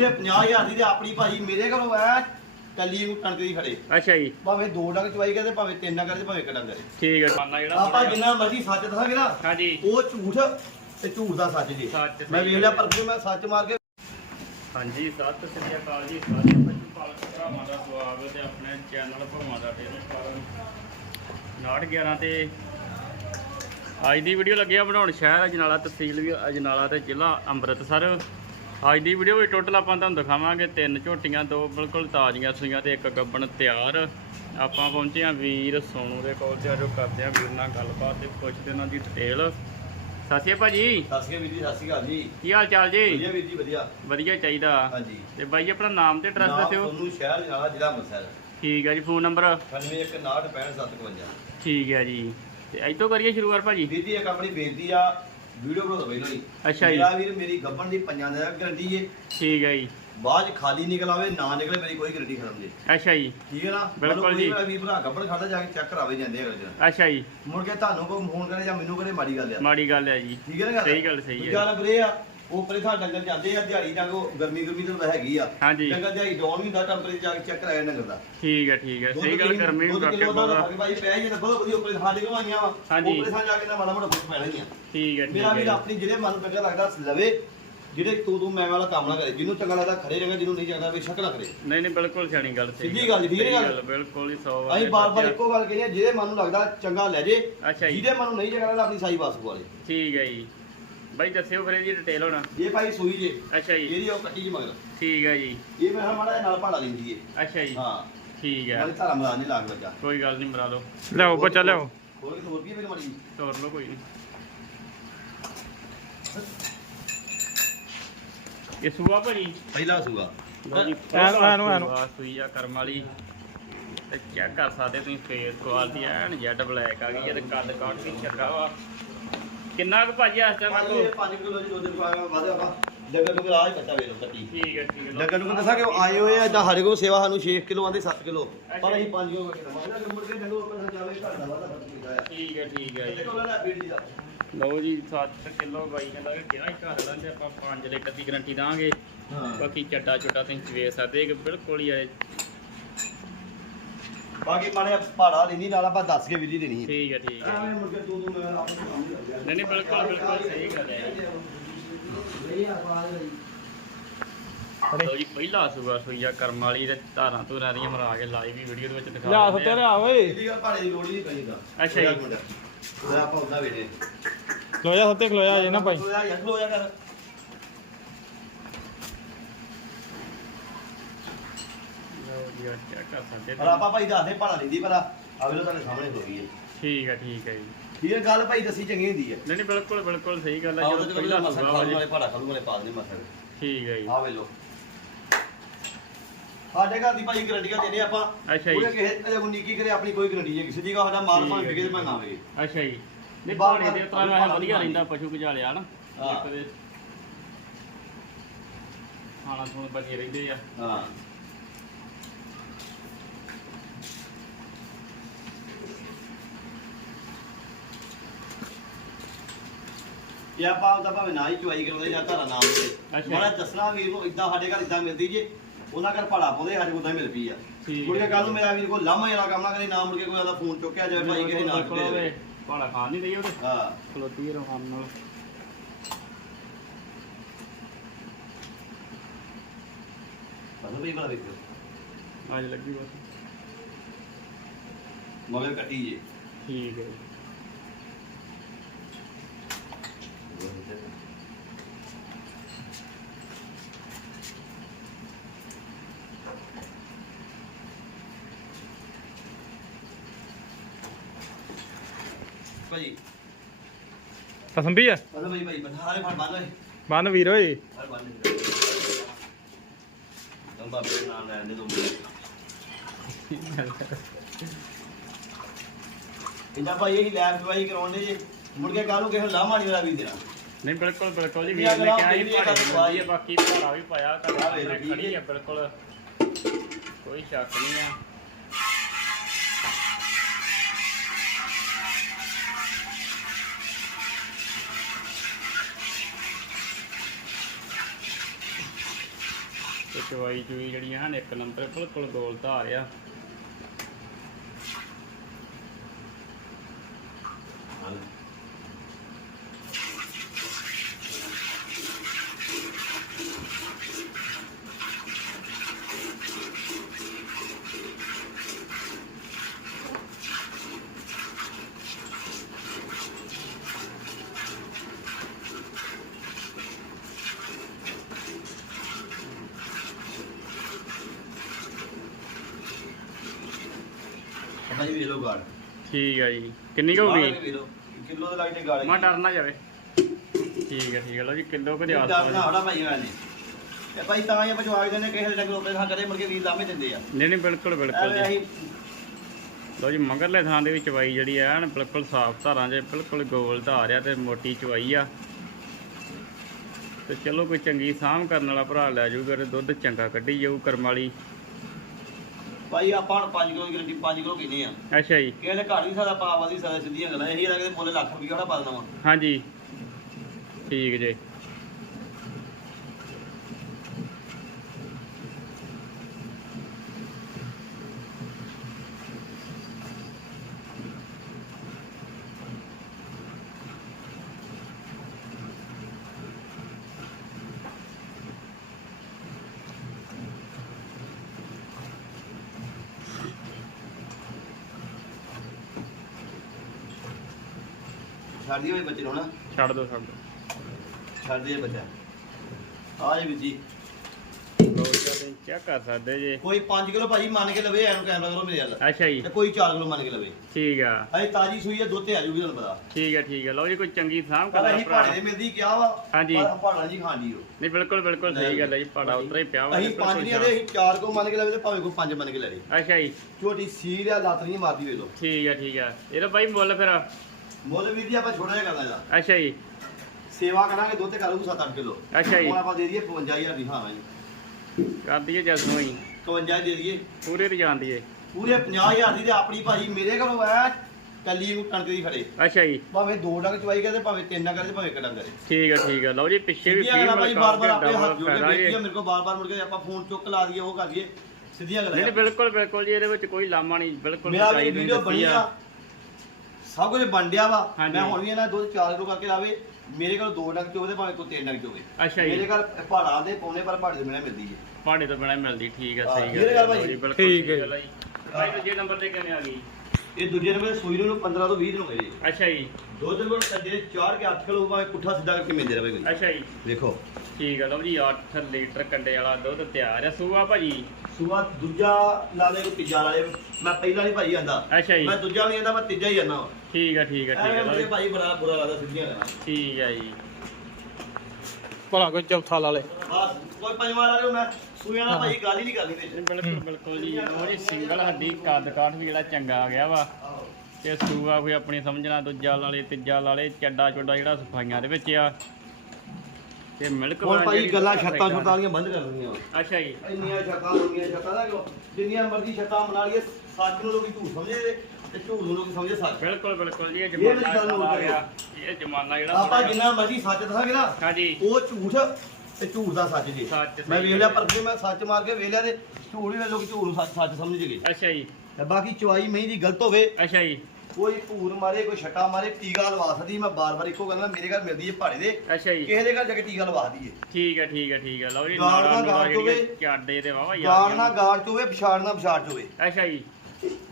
ਪੂਰੇ 50000 ਦੀ ਤੇ ਆਪਣੀ ਭਾਈ ਮੇਰੇ ਘਰੋਂ ਐ ਕੱਲੀ ਨੂੰ ਕਣਕ ਦੀ ਖੜੇ। ਅੱਛਾ ਜੀ। ਭਾਵੇਂ ਦੋ ਡੰਗ ਚਵਾਈ ਕਰਦੇ ਭਾਵੇਂ ਤਿੰਨ ਡੰਗ ਕਰਦੇ ਭਾਵੇਂ ਇੱਕ ਡੰਗ ਕਰੇ। ਠੀਕ ਹੈ ਮਾਨਾ ਜਿਹੜਾ ਆਪਾਂ ਜਿੰਨਾ ਮਰਜ਼ੀ ਸੱਚ ਦੱਸਾਂਗੇ ਨਾ ਹਾਂਜੀ। ਉਹ ਝੂਠ ਤੇ ਝੂਠ ਦਾ ਸੱਚ ਜੀ। ਮੈਂ ਵੇਖ ਲਿਆ ਗੱਲ ਪਰ ਮੈਂ ਸੱਚ ਮਾਰ ਕੇ ਹਾਂਜੀ ਸਤਿ ਸ੍ਰੀ ਅਕਾਲ ਜੀ। ਸਾਰੇ ਪਾਲਕ ਭਰਾਵਾਂ ਦਾ ਸਵਾਗਤ ਹੈ ਆਪਣੇ ਚੈਨਲ ਭਰਾਵਾਂ ਦਾ ਡੇਰੀ ਫਾਰਮ 911 ਤੇ ਅੱਜ ਦੀ ਵੀਡੀਓ ਲੱਗਿਆ ਬਣਾਉਣ ਸ਼ਹਿਰ ਅਜਨਾਲਾ ਤਹਿਸੀਲ ਵੀ ਅਜਨਾਲਾ ਤੇ ਜ਼ਿਲ੍ਹਾ ਅੰਮ੍ਰਿਤਸਰ। ਅੱਜ ਦੀ ਵੀਡੀਓ ਵਿੱਚ ਟੋਟਲ ਆਪਾਂ ਤੁਹਾਨੂੰ ਦਿਖਾਵਾਂਗੇ ਤਿੰਨ ਝੋਟੀਆਂ ਦੋ ਬਿਲਕੁਲ ਤਾਜ਼ੀਆਂ ਸੂਈਆਂ ਤੇ ਇੱਕ ਗੱਬਣ ਤਿਆਰ। ਆਪਾਂ ਪਹੁੰਚੇ ਹਾਂ ਵੀਰ ਸੋਨੂ ਦੇ ਕੋਲ ਤੇ ਅੱਜ ਕਰਦੇ ਹਾਂ ਵੀਰ ਨਾਲ ਗੱਲਬਾਤ ਤੇ ਪੁੱਛਦੇ ਉਹਨਾਂ ਦੀ ਡਿਟੇਲ ਸਤਿ ਭਾਜੀ। ਸਤਿ ਸ਼੍ਰੀ ਵੀਰ ਜੀ ਸਤਿ ਸ਼੍ਰੀ ਅਕਾਲ ਜੀ। ਕੀ ਹਾਲ ਚਾਲ ਜੀ? ਵਧੀਆ ਵੀਰ ਜੀ ਵਧੀਆ। ਵਧੀਆ ਚਾਹੀਦਾ। ਹਾਂਜੀ। ਤੇ ਬਾਈ ਆਪਣਾ ਨਾਮ ਤੇ ਐਡਰੈਸ ਦੱਸਿਓ। ਤੁਹਾਨੂੰ ਸ਼ਹਿਰ ਜਨਾਲਾ ਜ਼ਿਲ੍ਹਾ ਅੰਮ੍ਰਿਤਸਰ। ਠੀਕ ਹੈ ਜੀ ਫੋਨ ਨੰਬਰ 9165655752 ਠੀਕ ਹੈ ਜੀ। ਤੇ ਇੱਥੋਂ ਕਰੀਏ ਸ਼ੁਰੂਆਤ ਭਾਜੀ? ਵੀਰ ਜੀ ਇੱਕ ਆਪਣੀ ਬੇਨਤੀ ਆ ਵੀਡੀਓ ਬਣਾਉਣਾ ਪਹਿਲਾਂ ਹੀ। ਅੱਛਾ ਜੀ। ਮੇਰਾ ਵੀਰ ਮੇਰੀ ਗੱਬਣ ਦੀ ਪੰਜਾਂ ਦਾ ਗਰੰਟੀ ਏ। ਠੀਕ ਹੈ ਜੀ। ਬਾਅਦ ਚ ਖਾਲੀ ਨਿਕਲ ਆਵੇ ਨਾ ਨਿਕਲੇ ਮੇਰੀ ਕੋਈ ਗਰੰਟੀ ਖਤਮ ਜੀ ਅੱਛਾ ਜੀ। ਠੀਕ ਹੈ ਨਾ? ਬਿਲਕੁਲ ਜੀ। ਮੇਰਾ ਵੀਰ ਭਰਾ ਗੱਬਣ ਖਾਦਾ ਜਾ ਕੇ ਚੈੱਕ ਕਰਾਵੇ ਜਾਂਦੇ ਆ ਅਗਲੇ ਦਿਨ। ਅੱਛਾ ਜੀ। ਮੁੜ ਕੇ ਤੁਹਾਨੂੰ ਕੋਈ ਫੋਨ ਕਰੇ ਜਾਂ ਮੈਨੂੰ ਕਰੇ ਮਾੜੀ ਗੱਲ ਆ। ਮਾੜੀ ਗੱਲ ਹੈ ਜੀ। ਠੀਕ ਹੈ ਨਾ ਸਹੀ ਗੱਲ ਸਹੀ ਹੈ। ਨੰਬਰ ਇਹ ਆ ਉਹ ਪਰੇ ਸਾਡੇ ਡੰਗਰ ਜਾਂਦੇ ਆ ਦਿਹਾੜੀ ਡੰਗ ਉਹ ਗਰਮੀ ਗਰਮੀ ਤੋਂ ਹੈਗੀ ਆ। ਹਾਂਜੀ। ਡੰਗਰ ਦਿਹਾੜੀ ਡਾਊਨ ਵੀ ਹੁੰਦਾ ਟੈਂਪਰੇਚਰ ਜਾ ਕੇ ਚੈੱਕ ਕਰਾਇਆ ਡੰਗਰ ਦਾ। ਠੀਕ ਹੈ ਠੀਕ ਹੈ। ਸਹੀ ਗੱਲ ਗਰਮੀ ਦਾ ਬਹੁਤ ਆ। ਭਾਈ ਹੀ ਜਾਂਦਾ ਬਹੁਤ ਵਧੀਆ ਉੱਪਰ ਸਾਡੇ ਆਈਆਂ ਵਾ। ਹਾਂਜੀ। ਉੱਪਰ ਸਾਂ ਜਾ ਕੇ ਨਾ ਮਾੜਾ ਮੋਟਾ ਫ਼ਰਕ ਪੈਣਾ ਹੀ ਆ। ਠੀਕ ਹੈ ਠੀਕ ਮੇਰਾ ਹੈ। ਵੀ ਆਪਣੀ ਜਿਹੜੇ ਮਨ ਨੂੰ ਚੰਗਾ ਲੱਗਦਾ ਲਵੇ ਜਿਹੜੇ ਤੂੰ ਤੂੰ ਮੈਂ ਵਾਲਾ ਕੰਮ ਨਾ ਕਰੇ। ਜਿਹਨੂੰ ਚੰਗਾ ਲੱਗਦਾ ਖੜੇ ਰਹਿਣਾ ਜਿਹਨੂੰ ਨਹੀਂ ਚੰਗਾ ਵੀ ਸ਼ੱਕ ਨਾ ਕਰੇ। ਨਹੀਂ ਨਹੀਂ ਬਿਲਕੁਲ ਸਿਆਣੀ ਗੱਲ ਸਹੀ ਸਿੱਧੀ ਗੱਲ, ਠੀਕ ਹੈ ਸਹੀ ਗੱਲ? ਬਿਲਕੁਲ ਹੀ 100 ਅਸੀਂ ਬਾਰ-ਬਾਰ ਇੱਕੋ ਗੱਲ ਕਹਿੰਦੇ ਆ ਜਿਹਦੇ ਮਨ ਨੂੰ ਲੱਗਦਾ ਚੰਗਾ ਲੈ ਜੇ ਅੱਛਾ ਜੀ। ਜਿਹਦੇ ਮਨ ਨੂੰ ਨਹੀਂ ਚੰਗਾ ਲੱਗਦਾ ਆਪਣੀ ਸਾਈ ਵਾਸੂ ਵਾਲੇ ਠੀਕ ਹੈ ਜੀ। ਬਾਈ ਦੱਸਿਓ ਫਿਰ ਇਹਦੀ ਡਿਟੇਲ ਹੁਣ। ਇਹ ਭਾਈ ਸੂਈ ਜੇ। ਅੱਛਾ ਜੀ। ਇਹਦੀ ਉਹ ਕੱਟੀ ਜੀ ਮਗਰ। ਠੀਕ ਹੈ ਜੀ। ਇਹ ਮੈਂ ਮਾੜਾ ਜਿਹਾ ਨਾਲ ਭਾੜਾ ਲੈਂਦੀ ਏ। ਅੱਛਾ ਜੀ। ਹਾਂ। ਠੀਕ ਹੈ ਨਾਲੇ ਧਾਰਾ ਮਰਾ ਨਹੀਂ ਲਾਗ ਲੱਗਾ। ਕੋਈ ਗੱਲ ਨਹੀਂ ਮਰਾ ਲਓ ਲਿਆਓ ਬੱਚਾ ਲਿਆਓ ਹੋਰ ਕਿ ਹੋਰ ਕੀ ਮੇਰੇ ਮੜੀ ਤੋਰ ਲਓ ਕੋਈ ਨਹੀਂ ਇਹ ਸੂਆ ਭਾਜੀ? ਪਹਿਲਾ ਸੂਆ। ਐਨੂੰ- ਐਨੂੰ- ਐਨੂੰ। ਸੂਈ ਆ ਕਰਮ ਵਾਲੀ। ਤੇ ਚੈੱਕ ਕਰ ਸਕਦੇ ਤੁਸੀਂ face quality N Z black ਆ ਗਈ ਹੈ ਤੇ ਕੱਦ ਕਾਟ ਵੀ ਚੰਗਾ ਵਾ। ਕਿੰਨਾ ਕੁ ਭਾਜੀ ਇਸ ਟਾਈਮ ਕੋ 5 ਕਿਲੋ ਦੀ ਦੁੱਧ ਪਾਇਆ ਵਾਦੇ ਆਪਾਂ ਡੰਗਰ ਨੂੰ ਰਾਜ ਬੱਚਾ ਵੇਲੋ ਕੱਟੀ ਠੀਕ। ਹੈ ਠੀਕ ਹੈ। ਡੰਗਰ ਨੂੰ ਦੱਸਾਂ ਕਿ ਉਹ ਆਏ ਹੋਏ ਆ ਇਦਾਂ ਸਾਡੇ ਕੋਲ ਸੇਵਾ ਸਾਨੂੰ 6 ਕਿਲੋ ਆਂਦੇ 7 ਕਿਲੋ। ਪਰ ਅਸੀਂ 5 ਕਿਲੋ ਮਾਨਾ ਨੰਬਰ ਕੇ ਡੰਗਰ ਉੱਪਰ ਜਾਵੇ ਘਰ ਦਾ ਆ ਠੀਕ ਹੈ ਠੀਕ ਹੈ ਇਹਦੇ ਕੋਲ ਨਾ ਬੀੜੀ ਦਾ? ਲਓ ਜੀ 7 ਕਿਲੋ ਬਾਈ ਕਹਿੰਦਾ ਕਿ ਕਿਹੜਾ ਹੀ ਘਰ ਦਾ ਤੇ ਆਪਾਂ 5 ਲੀਟਰ ਦੀ ਗਾਰੰਟੀ ਦਾਂਗੇ। ਹਾਂ। ਬਾਕੀ ਚੱਡਾ ਚੁੱਡਾ ਤੁਸੀਂ ਵੇਚ ਸਕਦੇ ਕਿ ਬਿਲਕੁਲ ਹੀ ਇਹ ਬਾਕੀ ਮਾੜੇ ਪਹਾੜਾ ਲੈਣੀ ਨਾਲ ਆਪਾਂ ਦੱਸ ਕੇ ਵਿਧੀ ਦੇਣੀ ਹੈ। ਠੀਕ ਹੈ ਠੀਕ ਹੈ। ਐਵੇਂ ਮੁੜ ਕੇ ਤੂੰ ਤੂੰ ਮੈਂ ਆਪਣੇ ਕੰਮ ਹੀ ਲੱਗਿਆ ਨਹੀਂ ਨਹੀਂ ਬਿਲਕੁਲ ਬਿਲਕੁਲ ਸਹੀ ਗੱਲ ਹੈ। ਲਓ ਜੀ ਪਹਿਲਾ ਸੂਆ ਸੂਈਆ ਕਰਮ ਵਾਲੀ ਤੇ ਧਾਰਾਂ ਧੂਰਾਂ ਦੀਆਂ ਮਰਾ ਕੇ ਲਾਈਵ ਵੀ ਵੀਡੀਓ ਦੇ ਵਿੱਚ ਦਿਖਾ ਲਿਆ ਦਿੰਦੇ ਸੱਤੇ ਆ। ਲਿਆ ਓਏ। ਇਹਦੀ ਗੱਲ ਭਾੜੇ ਦੀ ਲੋੜ ਹੀ ਨਹੀਂ ਪੈਣੀ ਦਾ ਅੱਛਾ ਜੀ। ਆਪਾਂ ਉਹਦਾ ਵੇਲੇ ਖਲੋ ਜਾ ਸੱਤੇ ਖਲੋ ਜਾ ਜੇ ਨਾ ਭਾਈ। ਯਾਰ ਖਲੋ ਜਾ ਜੀ ਚੈੱਕ ਕਰ ਸਕਦੇ ਪਰ ਆਪਾਂ ਭਾਈ ਦੱਸਦੇ ਭਾੜਾ ਲੈਂਦੀ ਪਰ ਅਗਲੇ ਤੁਹਾਡੇ ਸਾਹਮਣੇ ਹੋ ਗਈ ਹੈ। ਠੀਕ ਹੈ ਠੀਕ ਹੈ ਜੀ। ਠੀਕ ਹੈ ਗੱਲ ਭਾਈ ਦੱਸੀ ਚੰਗੀ ਹੁੰਦੀ ਹੈ। ਨਹੀਂ ਨਹੀਂ ਬਿਲਕੁਲ ਬਿਲਕੁਲ ਸਹੀ ਗੱਲ ਹੈ ਆਹ ਜਦੋਂ ਉਹਦੇ ਪਹਿਲਾ ਕੋਲ ਮਸਾ ਸੂਆ ਵਾ ਖਾਣ ਜੀ ਵਾਲੇ ਭਾੜਾ ਖਾਣ ਵਾਲੇ ਪਾ ਦੇ ਮਸਾ ਠੀਕ ਹੈ ਜੀ। ਆ ਵੇ ਲੋ ਸਾਡੇ ਘਰ ਦੀ ਭਾਈ ਗਰੰਟੀਆਂ ਦੇਣੇ ਆਪਾਂ। ਅੱਛਾ ਜੀ। ਕਿਸੇ ਅਜੇ ਉਨੀ ਕੀ ਕਰੇ ਆਪਣੀ ਕੋਈ ਗਰੰਟੀ ਨਹੀਂ ਕਿਸੇ ਦੀ ਕਾ ਸਾਡਾ ਮਾਲ ਭਾਵੇਂ ਵਿਕੇ ਤੇ ਭਾਵੇਂ ਨਾ ਵਿਕੇ ਅੱਛਾ ਜੀ। ਨਹੀਂ ਬਾਹਰ ਭਾਣੇ ਦੇ ਬਾਹਰ ਮੈਂ ਵਧੀਆ ਰਹਿੰਦਾ ਪਸ਼ੂ ਗਜਾਲਿਆ ਨਾ ਹਾਂ। ਇੱਕ ਦੇ ਖਾਣਾ ਥੋੜਾ ਵਧੀਆ ਰਹਿੰਦੇ ਆ। ਹਾਂ। ਇਹ ਆਪਾਂ ਉਹਦਾ ਭਾਵੇਂ ਨਾ ਹੀ ਚੁਆਈ ਕਰਾਉਂਦੇ ਜਾਂ ਘਰਾਂ ਨਾਮ ਤੇ ਅੱਛਾ। ਮੈਂ ਦੱਸਣਾ ਵੀਰ ਨੂੰ ਇਦਾਂ ਸਾਡੇ ਘਰ ਇਦਾਂ ਮਿਲਦੀ ਜੇ ਉਹਨਾਂ ਘਰ ਭਾੜਾ ਪਾਉਂਦੇ ਸਾਡੇ ਕੋਲ ਤਾਂ ਮਿਲ ਪਈ ਆ। ਠੀਕ ਮੁੜ ਕੇ। ਕੱਲ ਨੂੰ ਮੇਰਾ ਵੀਰ ਕੋਈ ਲਾਮਾ ਜਿਹੜਾ ਕੰਮ ਨਾ ਕਰੇ ਨਾ ਮੁੜ ਕੇ ਕੋਈ ਉਹਦਾ ਫੋਨ ਚੁੱਕਿਆ ਜਾਵੇ ਭਾਈ ਕਿਸੇ ਨਾਲ ਉਹਦੇ ਭਾੜਾ ਖਾਣ ਨਹੀਂ ਰਹੀ ਉਹਦੇ। ਹਾਂ। ਖਲੋਤੀ ਹੈ ਰੋਹਾਨ ਨਾਲ। ਬਸ ਵੀ ਬੜਾ ਵੇਖੋ ਅੱਜ ਲੱਗੀ ਬਸ। ਮਗਰ ਕੱਟੀ ਜੇ। ਠੀਕ ਹੈ। ਭਾਈ ਪਸੰਦੀ ਆ? ਬਸ ਭਾਈ ਭਾਈ ਬਸ ਹਾਰੇ ਫੜ ਬੰਨ ਓਏ। ਬੰਨ ਵੀਰ ਓਏ। ਹਰ ਬੰਨ ਤੰਬਾ ਬਾਬੇ ਨਾਮ ਲੈ ਦੇ ਦੋ ਇੰਦਾ ਭਾਈ ਇਹ ਲੈਬ ਦਵਾਈ ਕਰਾਉਂਦੇ ਜੇ। ਮੁੜ ਕੇ ਕਿਸੇ ਨੂੰ ਲਾਮਾ ਨਹੀਂ ਵਾਲਾ ਵੀ ਦੇਣਾ। ਨਹੀਂ ਬਿਲਕੁਲ ਬਿਲਕੁਲ ਜੀ ਇਹ ਵੀਰ ਨੇ ਕਿਹਾ ਕਰ ਦੀ ਹੈ ਬਾਕੀ ਭਾੜਾ ਵੀ ਪਾਇਆ ਸਾਹਮਣੇ ਖੜੀ ਹੈ ਬਿਲਕੁਲ। ਕੋਈ ਸ਼ੱਕ ਨਹੀਂ ਆ। ਤੇ ਚਵਾਈ ਚੂਈ ਜਿਹੜੀਆਂ ਹਨ ਇੱਕ ਨੰਬਰ ਬਿਲਕੁਲ ਗੋਲ ਧਾਰ ਆ। ਭਾਈ ਵੇਖ ਲਓ ਗਾੜ ਠੀਕ ਆ ਜੀ। ਕਿੰਨੀ ਕੁ ਹੋ ਗਈ? ਕਿਲੋ ਦੇ ਲੱਗ ਤੇ ਗਾੜ ਮਾ ਡਰ ਨਾ ਜਾਵੇ। ਠੀਕ ਹੈ ਠੀਕ ਹੈ ਲਓ ਜੀ ਕਿਲੋ ਕੁ ਦੇ ਡਰ ਆਸ-ਪਾਸ ਨਾ ਹੜਾ ਭਾਈ ਨੇ ਤੇ ਭਾਈ ਤਾਂ ਹੀ ਪਜਵਾ ਕੇ ਦਿੰਦੇ ਕਿਸੇ ਦੇ ਡੰਗਰ ਉੱਤੇ ਥਾਂ ਕਦੇ ਮੁੜ ਕੇ ਵੀਰ ਲਾਮੇ ਦਿੰਦੇ ਆ। ਨਹੀਂ ਨਹੀਂ ਬਿਲਕੁਲ ਬਿਲਕੁਲ ਜੀ। ਲਓ ਜੀ ਮਗਰਲੇ ਥਾਂ ਦੇ ਵਿੱਚ ਚਵਾਈ ਜਿਹੜੀ ਆ ਐਨ ਬਿਲਕੁਲ ਸਾਫ਼ ਧਾਰਾਂ 'ਚ ਬਿਲਕੁਲ ਗੋਲ ਧਾਰ ਆ ਤੇ ਮੋਟੀ ਚਵਾਈ ਆ। ਤੇ ਚਲੋ ਕੋਈ ਚੰਗੀ ਸਾਂਭ ਕਰਨ ਵਾਲਾ ਭਰਾ ਲੈ ਜਾਊਗਾ ਤੇ ਦੁੱਧ ਚੰਗਾ ਕੱਢੀ ਜਾਊ ਕਰਮ ਵਾਲੀ। ਭਾਈ ਆਪਾਂ ਹੁਣ 5 ਕਿਲੋ ਦੀ ਗਰੰਟੀ 5 ਕਿਲੋ ਕਿੰਨੇ ਆ। ਅੱਛਾ ਜੀ। ਕਿਸੇ ਦੇ ਘਰ ਵੀ ਸਾਡਾ ਪਾ ਵਧੀ ਸਕਦਾ ਸਿੱਧੀਆਂ ਗੱਲਾਂ ਇਹੀ ਲੱਗਦੇ ਮੁੱਲ ਲੱਖ ਰੁਪਈਆ ਉਹਦਾ ਪਾ ਦੇਣਾ ਵਾ। ਹਾਂਜੀ। ਠੀਕ ਜੇ। ਛੱਡ ਦਿਓ ਇਹ ਬੱਚੇ ਨੂੰ ਨਾ ਛੱਡ ਦੋ ਛੱਡ ਦੋ ਛੱਡ ਦਿਓ ਇਹ ਬੱਚਾ। ਆ ਜੀ ਵੀਰ ਜੀ। ਤੁਸੀਂ ਚੈੱਕ ਕਰ ਸਕਦੇ ਜੇ? ਕੋਈ 5 ਕਿਲੋ ਭਾਜੀ ਮੰਨ ਕੇ ਲਵੇ ਐਨੂੰ ਕੈਮਰਾ ਕਰੋ ਮੇਰੇ ਵੱਲ। ਅੱਛਾ ਜੀ। ਤੇ ਕੋਈ 4 ਕਿਲੋ ਮੰਨ ਕੇ ਲਵੇ। ਠੀਕ ਆ। ਅਜੇ ਤਾਜੀ ਸੂਈ ਆ ਦੁੱਧ ਤੇ ਆ ਜੂਗੀ ਤੁਹਾਨੂੰ ਪਤਾ। ਠੀਕ ਹੈ ਠੀਕ ਹੈ ਲਓ ਜੀ ਕੋਈ ਚੰਗੀ ਸਾਂਭ ਅਸੀਂ ਵਾਲਾ ਭਰਾ। ਭਾੜੇ ਦੇ ਮਿਲਦੀ ਕਿਹਾ ਵਾ। ਹਾਂਜੀ। ਪਰ ਪਹਾੜਾਂ ਜੀ ਖਾਂਦੀ ਉਹ ਨਹੀਂ ਬਿਲਕੁਲ ਬਿਲਕੁਲ ਸਹੀ ਗੱਲ ਹੈ ਜੀ। ਪਾੜਾ ਉਤਰਾ ਹੀ ਪਿਆ ਵਾ ਅਸੀਂ ਪੰਜ ਨਹੀਂ ਆਦੇ ਅਸੀਂ 4 ਕੋ ਮੰਨ ਕੇ ਲਵੇ ਤੇ ਭਾਵੇਂ ਕੋ 5 ਮੰਨ ਕੇ ਲੈ ਲਈ ਅੱਛਾ ਜੀ। ਛੋਟੀ ਸੀਲ ਆ ਲੱਤ ਨਹੀਂ ਮਾਰਦੀ ਵੇ ਲੋ ਠੀਕ ਹੈ ਠੀਕ ਹੈ ਇਹਦਾ ਬਾਈ ਮੁੱਲ ਫਿਰ ਮੁੱਲ ਵੀਰ ਜੀ ਆਪਾਂ ਛੋਟਾ ਜਿਹਾ ਕਰਨਾ ਇਹਦਾ। ਅੱਛਾ ਜੀ। ਸੇਵਾ ਕਰਾਂਗੇ ਦੁੱਧ ਤੇ ਕਰੂਗਾ 7-8 ਕਿਲੋ। ਅੱਛਾ ਜੀ। ਹੁਣ ਆਪਾਂ ਦੇ ਦਈਏ 55000 ਦੀ ਹਾਂ ਜੀ ਕਰ ਦਈਏ ਜਸਮੋਂ ਹੀ। 52 ਦੇ ਦਈਏ। ਪੂਰੇ ਤੇ ਜਾਣ ਦਈਏ। ਪੂਰੇ 50000 ਦੀ ਤੇ ਆਪਣੀ ਭਾਜੀ ਮੇਰੇ ਘਰੋਂ ਆ ਕੱਲੀ ਨੂੰ ਕਣਕ ਦੀ ਖੜੇ ਅੱਛਾ ਜੀ। ਭਾਵੇਂ ਦੋ ਡੰਗ ਚਵਾਈ ਕਰਦੇ ਭਾਵੇਂ ਤਿੰਨ ਡੰਗ ਕਰਦੇ ਭਾਵੇਂ ਇੱਕ ਡੰਗ ਕਰੇ। ਠੀਕ ਹੈ ਠੀਕ ਹੈ ਲਓ ਜੀ ਪਿੱਛੇ ਵੀ ਸਿੱਧੀਆਂ ਗੱਲਾਂ ਭਾਈ ਫੀਮ ਬਾਰ ਬਾਰ ਆਪਣੇ ਹੱਥ ਜੋੜ ਕੇ ਆ ਮੇਰੇ ਕੋਲ ਬਾਰ ਬਾਰ ਮੁੜ ਕੇ ਆਪਾਂ ਫੋਨ ਚੁੱਕ ਲਾ ਦਈਏ ਉਹ ਕਰ ਦਈਏ। ਸਿੱਧੀਆਂ ਨਹੀਂ ਨਹੀਂ ਗੱਲਾਂ ਬਿਲਕੁਲ ਬਿਲਕੁਲ ਜੀ ਇਹਦੇ ਵਿੱਚ ਕੋਈ ਲਾਮਾ ਨਹੀਂ ਬਿਲਕੁਲ ਮੇਰਾ ਵੀ ਵੀਡੀਓ ਬਣੀ ਆ। ਸਭ ਕੁਝ ਬਣ ਡਿਆ ਵਾ ਹਾਂਜੀ। ਮੈਂ ਹੁਣ ਵੀ ਇਹਨਾਂ ਦੁੱਧ 4 ਕਿਲੋ ਕਰਕੇ ਲਾਵੇ ਮੇਰੇ ਕੋਲ ਦੋ ਡੰਗ ਚੋਵੇ ਤੇ ਭਾਵੇਂ ਕੋਈ ਤਿੰਨ ਡੰਗ ਚੋਵੇ ਅੱਛਾ ਜੀ ਮੇਰੇ ਘਰ ਪਹਾੜਾਂ ਦੇ ਪੌਣੇ ਪਰ ਪਹਾੜੇ ਦੇ ਮਿਲੇ ਮਿਲਦੀ ਹੈ ਪਾਣੀ ਤੋਂ ਬਿਨਾ ਮਿਲਦੀ ਠੀਕ ਹੈ ਹਾਂ, ਸਹੀ ਇਹ ਗੱਲ ਭਾਈ। ਲਓ ਜੀ, ਬਿਲਕੁਲ ਠੀਕ ਸਹੀ ਹੈ। ਗੱਲ ਆ ਜੀ ਭਾਈ ਦੂਜੇ ਨੰਬਰ ਤੇ ਕਿਵੇਂ ਆ ਗਈ ਇਹ ਦੂਜੇ ਨੰਬਰ ਸੂਈ ਨੂੰ 15 ਤੋਂ 20 ਦਿਨ ਹੋ ਗਏ ਜੀ। ਅੱਛਾ ਜੀ। ਦੁੱਧ ਕੋਲ ਕੱਜੇ 4 ਕੇ 8 ਕਿਲੋ ਭਾਵੇਂ ਪੁੱਠਾ ਸਿੱਧਾ ਕਰਕੇ ਮਿਲਦੇ ਰਹੇ ਕੋਈ ਅੱਛਾ ਜੀ। ਦੇਖੋ। ਠੀਕ ਹੈ ਲਓ ਜੀ 8 ਲੀਟਰ ਕੰਡੇ ਵਾਲਾ ਦੁੱਧ ਤਿਆਰ ਹੈ ਸੂਆ ਭਾਜੀ? ਸੂਆ ਦੂਜਾ ਲਾ ਦੇ ਕੋਈ ਤੀਜਾ ਲਾ ਦੇ। ਮੈਂ ਪਹਿਲਾਂ ਨਹੀਂ ਭਾਈ ਆਂਦਾ। ਅੱਛਾ ਜੀ। ਮੈਂ ਦੂਜਾ ਨਹੀਂ ਆਂਦਾ ਮੈਂ ਤੀਜਾ ਹੀ ਆਂਦਾ। ਠੀਕ ਹੈ ਠੀਕ ਹੈ ਠੀਕ ਹੈ ਐਵੇਂ ਲਓ ਮੇਰੇ ਜੀ ਭਾਈ ਬੜਾ ਬੁਰਾ ਲੱਗਦਾ ਸਿੱਧੀਆਂ ਠੀਕ ਹੈ ਜੀ। ਭਲਾ ਕੋਈ ਚੌਥਾ ਲਾ ਲੇ। ਬਸ ਕੋਈ ਪੰਜਵਾਂ ਲਾ ਲਿਓ ਮੈਂ ਸੂਈਆਂ ਨਾਲ ਭਾਈ ਗੱਲ ਹੀ ਨਹੀਂ ਕਰਨੀ ਵਿੱਚ ਬਿਲਕੁਲ ਬਿਲਕੁਲ ਜੀ। ਉਹ ਜੀ ਸਿੰਗਲ ਹੱਡੀ ਕੱਦ ਕਾਠ ਵੀ ਜਿਹੜਾ ਚੰਗਾ ਆ ਗਿਆ ਵਾ। ਤੇ ਸੂਆ ਕੋਈ ਆਪਣੀ ਸਮਝਣਾ ਦੂਜਾ ਲਾਲੇ ਤੀਜਾ ਲਾਲੇ ਚੱਡਾ ਚੋਡਾ ਜਿਹੜਾ ਸਫਾਈਆਂ ਦੇ ਵਿੱਚ ਆ। ਤੇ ਮਿਲਕ ਹੁਣ ਵਾਲਾ ਭਾਈ ਜਿਹੜੀ ਗੱਲਾਂ ਛੱਤਾਂ ਛੁੱਤਾਂ ਵਾਲੀਆਂ ਬੰਦ ਕਰ ਦਿੰਦੀਆਂ ਅੱਛਾ ਜੀ। ਇੰਨੀਆਂ ਛੱਤਾਂ ਹੁੰਦੀਆਂ ਛੱਤਾਂ ਦਾ ਕਿਉਂ? ਜਿੰਨੀਆਂ ਮਰਜ਼ੀ ਛੱਤਾਂ ਬਣਾ ਲਈਏ ਸੱਚ ਨੂੰ ਲੋਕੀ ਝੂਠ ਸਮਝਦੇ ਤੇ ਝੂਠ ਨੂੰ ਲੋਕੀ ਸਮਝਦੇ ਸੱਚ। ਬਿਲਕੁਲ ਬਿਲਕੁਲ ਜੀ ਇਹ ਇਹ ਮੇਰੀ ਜ਼ਮਾਨਾ ਗੱਲ ਨੂੰ ਆ। ਗਿਆ ਇਹ ਜ਼ਮਾਨਾ ਜਿਹੜਾ ਆਪਾਂ ਜਿੰਨਾ ਮਰਜ਼ੀ ਸੱਚ ਦੱਸਾਂਗੇ ਨਾ ਹਾਂਜੀ। ਉਹ ਝੂਠ ਤੇ ਝੂਠ ਦਾ ਸੱਚ ਜੀ। ਸੱਚ ਮੈਂ ਸਹੀ ਵੇਖ ਲਿਆ ਗੱਲ। ਪਰ ਮੈਂ ਸੱਚ ਮਾਰ ਕੇ ਵੇਖ ਲਿਆ ਤੇ ਝੂਠ ਵੀ ਲੋਕੀ ਝੂਠ ਨੂੰ ਸੱਚ ਸੱਚ ਸਮਝ ਗਏ ਅੱਛਾ ਜੀ। ਤੇ ਬਾਕੀ ਚਵਾਈ ਮਹੀਂ ਦੀ ਗਲਤ ਹੋਵੇ ਅੱਛਾ ਜੀ। ਕੋਈ ਧੂਰ ਮਾਰੇ ਕੋਈ ਛੱਟਾ ਮਾਰੇ ਟੀਕਾ ਲਵਾ ਸਕਦੀ ਮੈਂ ਬਾਰ-ਬਾਰ ਇੱਕੋ ਮੇਰੇ ਘਰ ਮਿਲਦੀ ਹੈ ਪਹਾੜੇ ਦੇ। ਅੱਛਾ ਜੀ। ਕਿਸੇ ਦੇ ਘਰ ਜਾ ਕੇ ਟੀਕਾ ਲਵਾ ਦਈਏ ਠੀਕ ਹੈ ਠੀਕ ਹੈ ਠੀਕ ਹੈ। ਲਓ ਜੀ ਗਾੜ ਨਾਲ ਨਾੜਾਂ ਨੂੜਾਂ ਗਾੜ ਚੋਵੇ। ਜਿਹੜੀਆਂ ਚਾਡੇ ਤੇ ਵਾਵਾ ਗਾੜ ਨਾ ਗਾੜ ਚੋਵੇ ਪਛਾੜ ਨਾ ਪਛਾੜ ਚੋਵੇ। ਅੱਛਾ ਜੀ।